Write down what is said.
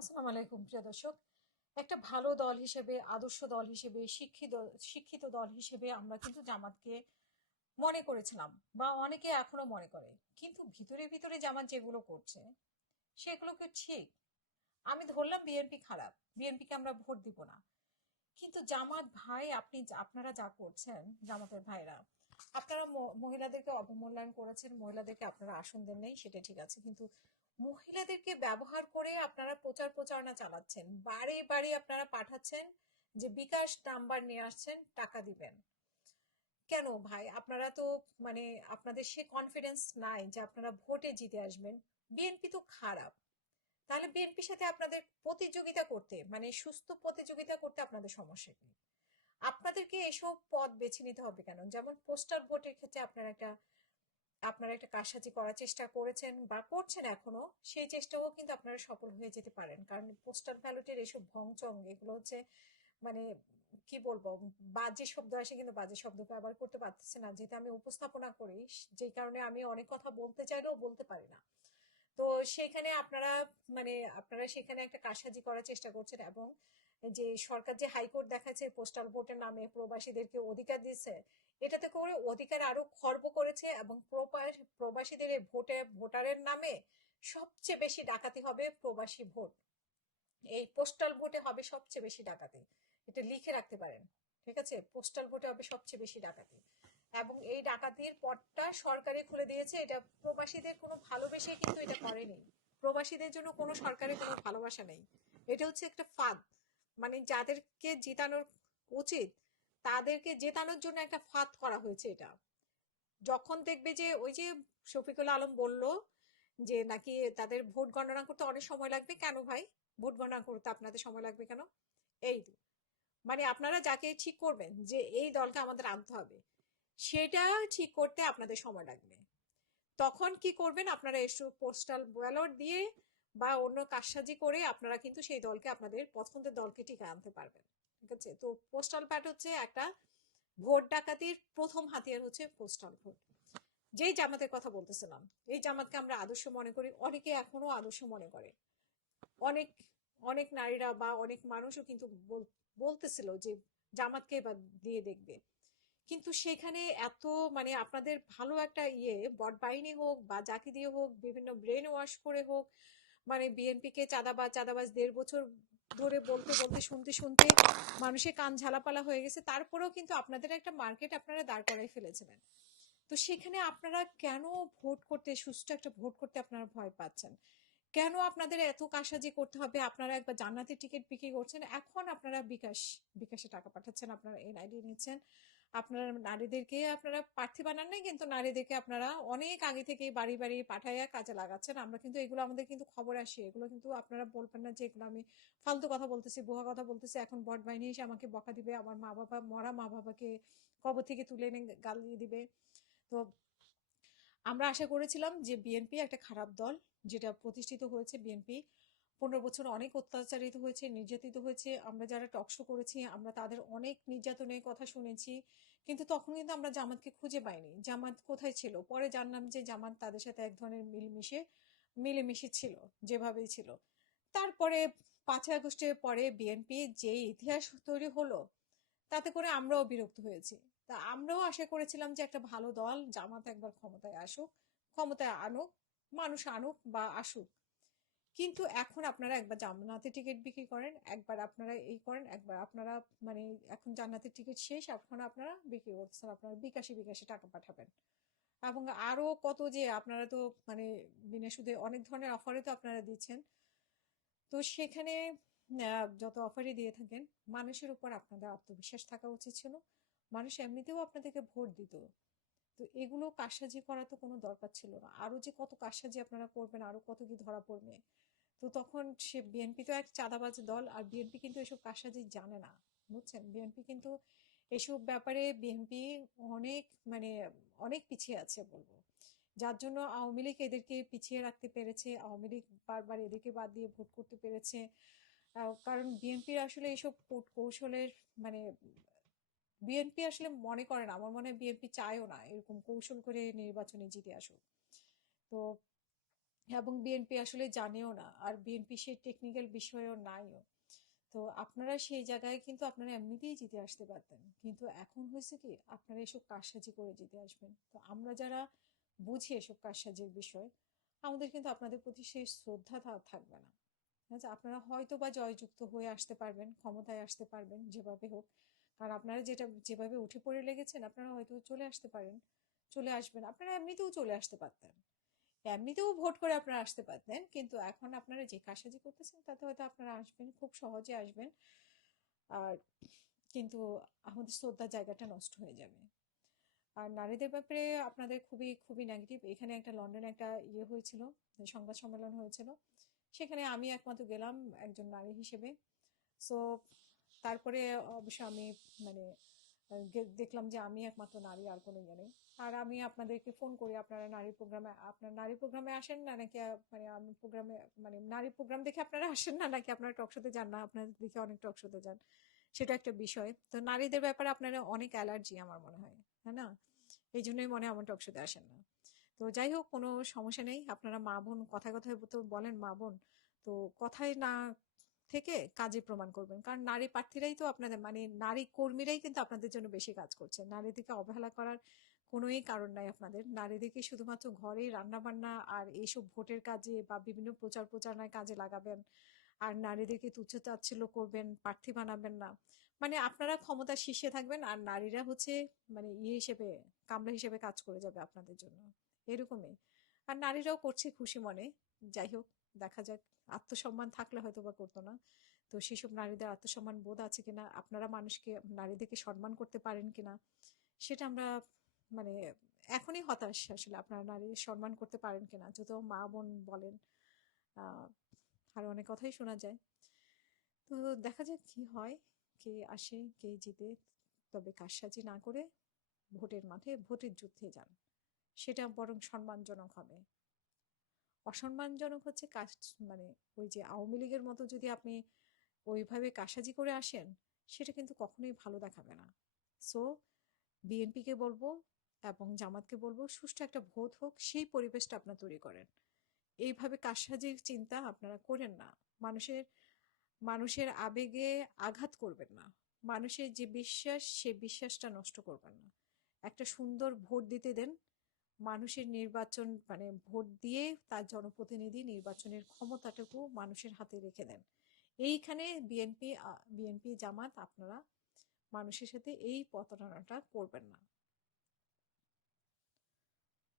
আসসালামু আলাইকুম প্রিয় দর্শক। একটা ভালো দল হিসেবে, আদর্শ দল হিসেবে, শিক্ষিত দল হিসেবে আমরা কিন্তু জামাতকে মনে করেছিলাম, বা অনেকে এখনো মনে করে। কিন্তু ভিতরে ভিতরে জামাত যেগুলো করছে সেগুলো কি ঠিক? আমি ধরলাম বিএনপি খারাপ, বিএনপিকে আমরা ভোট দিব না, কিন্তু জামাত ভাই, আপনারা যা করছেন, জামাতের ভাইরা, আপনারা মহিলাদেরকে অবমূল্যায়ন করেছেন, মহিলাদেরকে আপনারা আসন দেন নাই, সেটা ঠিক আছে, কিন্তু মহিলাদেরকে ব্যবহার করে আপনারা প্রচার প্রচারণা চালাচ্ছেন, বারে বারে আপনারা পাঠাচ্ছেন যে বিকাশ নাম্বার নিয়ে আসছেন, টাকা দিবেন। কেন ভাই? আপনারা তো মানে আপনাদের সে কনফিডেন্স নাই যে আপনারা ভোটে জিতে আসবেন। বিএনপি তো খারাপ, তাহলে বিএনপির সাথে আপনাদের প্রতিযোগিতা করতে, মানে সুস্থ প্রতিযোগিতা করতে আপনাদের সমস্যা কি? আপনাদেরকে এসব পথ বেছে নিতে হবে কেন? যেমন পোস্টাল ভোটের ক্ষেত্রে আপনারা একটা কারসাজি করার চেষ্টা করেছেন বা করছেন এখনো, সেই চেষ্টাও কিন্তু আপনারা সফল হয়ে যেতে পারেন, কারণ পোস্টাল ব্যালটের এসব ভংচং, এগুলো হচ্ছে মানে কি বলবো, বাজে শব্দ আসে, কিন্তু বাজে শব্দ ব্যবহার করতে পারতেছে না, যেটা আমি উপস্থাপনা করি, যেই কারণে আমি অনেক কথা বলতে চাইলেও বলতে পারি না। তো সেখানে আপনারা সেখানে একটা কারসাজি করার চেষ্টা করছেন, এবং যে সরকার যে হাইকোর্ট দেখাচ্ছে পোস্টাল ভোটের নামে প্রবাসীদেরকে অধিকার দিচ্ছে, এটাতে করে অধিকার আরো খর্ব করেছে, এবং প্রবাসীদের এই ভোটারের নামে সবচেয়ে বেশি ডাকাতি হবে প্রবাসী ভোট। এই পোস্টাল ভোটে হবে সবচেয়ে বেশি ডাকাতি, এটা লিখে রাখতে পারেন। ঠিক আছে, পোস্টাল ভোটে হবে সবচেয়ে বেশি ডাকাতি, এবং এই ডাকাতির পথটা সরকারই খুলে দিয়েছে। এটা প্রবাসীদের কোনো ভালোবেসে কিন্তু এটা করেনি, প্রবাসীদের জন্য কোনো সরকারের কোনো ভালোবাসা নেই। এটা হচ্ছে একটা ফাঁদ, মানে যাদেরকে জিতানোর উচিত তাদেরকে জেতানোর জন্য একটা ফাঁদ করা হয়েছে এটা। যখন দেখবে যে ওই যে শফিকুল আলম বলল যে নাকি তাদের ভোট গণনা করতে অনেক সময় লাগবে, কেন ভাই? ভোট গণনা করতে আপনাদের সময় লাগবে কেন? এই মানে আপনারা যাকে ঠিক করবেন যে এই দলকে আমাদের আনতে হবে, সেটা ঠিক করতে আপনাদের সময় লাগবে। তখন কি করবেন? আপনারা একটু পোস্টাল ব্যালট দিয়ে বা অন্য কারসাজি করে আপনারা কিন্তু সেই দলকে, আপনাদের পছন্দের দলকে টিকে আনতে পারবেন। ঠিক আছে, তো পোস্টাল ব্যালট হচ্ছে একটা ভোট ডাকাতির প্রথম হাতিয়ার, হচ্ছে পোস্টাল ভোট। যেই জামাতের কথা বলতেছিলাম, এই জামাতকে আমরা আদর্শ মনে করি, অনেকে এখনো আদর্শ মনে করে। অনেক অনেক নারীরা বা অনেক মানুষও কিন্তু বলতেছিল যে জামাতকে এবার দিয়ে দেখবে। কিন্তু সেখানে এত মানে আপনাদের ভালো একটা বট বাহিনী হোক বা যাকে দিয়ে হোক, বিভিন্ন ব্রেন ওয়াশ করে হোক, মানে বিএনপি কে চাঁদাবাজ চাঁদাবাজ 1.5 বছর ধরে বলতে বলতে শুনতে শুনতে মানুষের কান ঝালাপালা হয়ে গেছে, তারপরেও কিন্তু আপনাদের একটা মার্কেট আপনারা দাঁড় করাই ফেলেছিলেন। তো সেখানে আপনারা কেন ভোট করতে, সুষ্ঠু একটা ভোট করতে আপনারা ভয় পাচ্ছেন? কেন আপনাদের এত কারসাজি করতে হবে? আপনারা একবার জান্নাতের টিকিট বিক্রি করছেন, এখন আপনারা বিকাশে টাকা পাঠাচ্ছেন, আপনারা এনআইডি নিচ্ছেন, আপনারা নারীদেরকে আপনারা প্রার্থী বানান নাই, কিন্তু নারীদেরকে আপনারা অনেক আগে থেকে বাড়ি বাড়ি পাঠাইয়া কাজে লাগাচ্ছেন। আমরা কিন্তু এগুলো, আমাদের কিন্তু খবর আসে, এগুলো কিন্তু আপনারা বলবেন না যে এগুলো আমি ফালতু কথা বলতেছি, বোকা কথা বলতেছি, এখন ভোট বাহিনী এসে আমাকে বকা দিবে, আমার মা বাবা, মরা মা বাবাকে কবর থেকে তুলে এনে গালিয়ে দিবে। তো আমরা আশা করেছিলাম যে বিএনপি একটা খারাপ দল, যেটা প্রতিষ্ঠিত হয়েছে, বিএনপি 15 বছর অনেক অত্যাচারিত হয়েছে, নির্যাতিত হয়েছে। আমরা যারা টকশো করেছি, আমরা তাদের অনেক নির্যাতনের কথা শুনেছি, কিন্তু তখন কিন্তু আমরা জামাতকে খুঁজে পাইনি। জামাত কোথায় ছিল? পরে জানলাম যে জামাত তাদের সাথে এক ধরনের মিলেমিশে ছিল, যেভাবেই ছিল। তারপরে 5ই আগস্টের পরে বিএনপি যে ইতিহাস তৈরি হলো, তাতে করে আমরাও বিরক্ত হয়েছি। তা আমরাও আশা করেছিলাম যে একটা ভালো দল জামাত একবার ক্ষমতায় আসুক, ক্ষমতায় আনুক, মানুষ আনুক বা আসুক। কিন্তু এখন আপনারা একবার জান্নাতের টিকিট বিক্রি করেন, একবার আপনারা এই করেন, একবার আপনারা মানে এখন জান্নাতের টিকিট শেষ, এখন আপনারা বিক্রি করতেছেন, আপনারা বিকাশে বিকাশে টাকা পাঠাবেন, এবং আরো কত যে আপনারা তো মানে বিনা সুদে অনেক ধরনের অফারে তো আপনারা দিচ্ছেন। তো সেখানে যত অফারই দিয়ে থাকেন, মানুষের উপর আপনাদের আত্মবিশ্বাস থাকা উচিত ছিল। মানুষ এমনিতেও আপনাদেরকে ভোট দিত। তো এগুলো কারসাজি করা তো কোনো দরকার ছিল না, আরো যে কত কারসাজি আপনারা করবেন, আরো কত কি ধরা পড়বে। তো তখন সে বিএনপি তো এক চাঁদাবাজ দল, আর বিএনপি কিন্তু এসব কারসাজি জানে না, বুঝছেন? বিএনপি কিন্তু এসব ব্যাপারে বিএনপি অনেক মানে অনেক পিছিয়ে আছে বলবো, যার জন্য আওয়ামী লীগ এদেরকে পিছিয়ে রাখতে পেরেছে, আওয়ামী লীগ বারবার এদেরকে বাদ দিয়ে ভোট করতে পেরেছে। কারণ বিএনপির আসলে এইসব কৌশলের মানে বিএনপি আসলে মনে করে না, আমার মনে হয় বিএনপি চায়ও না এরকম কৌশল করে নির্বাচনে জিতে আসুক। তো এবং বিএনপি আসলে জানেও না, আর বিএনপি সেই টেকনিক্যাল বিষয়ও নাইও। তো আপনারা সেই জায়গায় কিন্তু আপনারা এমনিতেই জিতে আসতে পারতেন, কিন্তু এখন হয়েছে কি আপনারা এসব কারসাজি করে জিতে আসবেন। তো আমরা যারা বুঝি এসব কারসাজির বিষয়, আমাদের কিন্তু আপনাদের প্রতি সেই শ্রদ্ধা থাকবে না। আচ্ছা, আপনারা হয়তো বা জয়যুক্ত হয়ে আসতে পারবেন, ক্ষমতায় আসতে পারবেন যেভাবে হোক, কারণ আপনারা যেভাবে উঠে পড়ে লেগেছেন, আপনারা হয়তো চলে আসতে পারেন, চলে আসবেন, আপনারা এমনিতেও চলে আসতে পারতেন, এমনিতেও ভোট করে আপনারা আসতে পারতেন, কিন্তু এখন আপনারা যে কারসাজি করতেছেন তাতে হয়তো আপনারা আসবেন, খুব সহজে আসবেন, আর কিন্তু আমাদের শ্রদ্ধার জায়গাটা নষ্ট হয়ে যাবে। আর নারীদের ব্যাপারে আপনাদের খুবই খুবই নেগেটিভ। এখানে একটা লন্ডনে একটা ইয়ে হয়েছিল, সংবাদ সম্মেলন হয়েছিল, সেখানে আমি একমাত্র গেলাম একজন নারী হিসেবে। সো তারপরে অবশ্য আমি মানে দেখলাম যে আমি একমাত্র নারী, আর কোনো ইয়ে নেই। আর আমি আপনাদেরকে ফোন করি, আপনারা আপনার নারী প্রোগ্রামে আসেন না নাকি, মানে আমি প্রোগ্রামে, মানে নারী প্রোগ্রাম দেখে আপনারা আসেন না নাকি আপনারা টক শোতে যান না, আপনাদের দেখে অনেক টক শোতে যান, সেটা একটা বিষয়। তো নারীদের ব্যাপারে আপনারা অনেক অ্যালার্জি আমার মনে হয়, তাই না? এই জন্যই মনে হয় আমার টক শোতে আসেন না। তো যাই হোক, কোনো সমস্যা নেই, আপনারা মা বোন, কথায় কথায় তো বলেন মা বোন, তো কথায় না থেকে কাজে প্রমাণ করবেন, কারণ নারী প্রার্থীরাই তো আপনাদের, মানে নারী কর্মীরাই কিন্তু আপনাদের জন্য বেশি কাজ করছে। নারীদেরকে অবহেলা করার কোনোই কারণ নাই আপনাদের। নারীদেরকে শুধুমাত্র ঘরে রান্না বান্না আর এইসব ভোটের কাজে বা বিভিন্ন প্রচার প্রচারণায় কাজে লাগাবেন, আর নারীদেরকে তুচ্ছ তাচ্ছিল্য করবেন, প্রার্থী বানাবেন না। মানে আপনারা ক্ষমতার শীর্ষে থাকবেন আর নারীরা হচ্ছে মানে ইয়ে হিসেবে, কামলা হিসেবে কাজ করে যাবে আপনাদের জন্য, এরকমই। আর নারীরাও করছে খুশি মনে। যাই হোক, দেখা যাক, আত্মসম্মান থাকলে হয়তো বা করতো না। তো সেসব নারীদের আত্মসম্মান বোধ আছে কিনা, আপনারা মানুষকে, নারীদেরকে সম্মান করতে পারেন কিনা, সেটা আমরা মানে এখনই হতাশ আসলে, আপনারা নারীর সম্মান করতে পারেন কিনা, যত মা বোন বলেন, আহ আরো অনেক কথাই শোনা যায়। তো দেখা যাক কি হয়, কে আসে কে জিতে। তবে কারসাজি না করে ভোটের মাঠে ভোটের যুদ্ধে যান, সেটা বরং সম্মানজনক হবে। অসম্মানজনক হচ্ছে কাজ, মানে ওই যে আওয়ামী লীগের মতো যদি আপনি ওইভাবে কারসাজি করে আসেন, সেটা কিন্তু কখনোই ভালো দেখাবে না। সো বিএনপিকে বলবো এবং জামাতকে বলবো সুষ্ঠু একটা ভোট হোক, সেই পরিবেশটা আপনারা তৈরি করেন। এইভাবে কারসাজির চিন্তা আপনারা করেন না। মানুষের মানুষের আবেগে আঘাত করবেন না। মানুষের যে বিশ্বাস, সে বিশ্বাসটা নষ্ট করবেন না। একটা সুন্দর ভোট দিতে দেন। মানুষের নির্বাচন, মানে ভোট দিয়ে তার জনপ্রতিনিধি নির্বাচনের ক্ষমতাটুকু মানুষের হাতে রেখে দেন। এইখানে বিএনপি জামাত আপনারা মানুষের সাথে এই প্রতারণাটা করবেন না।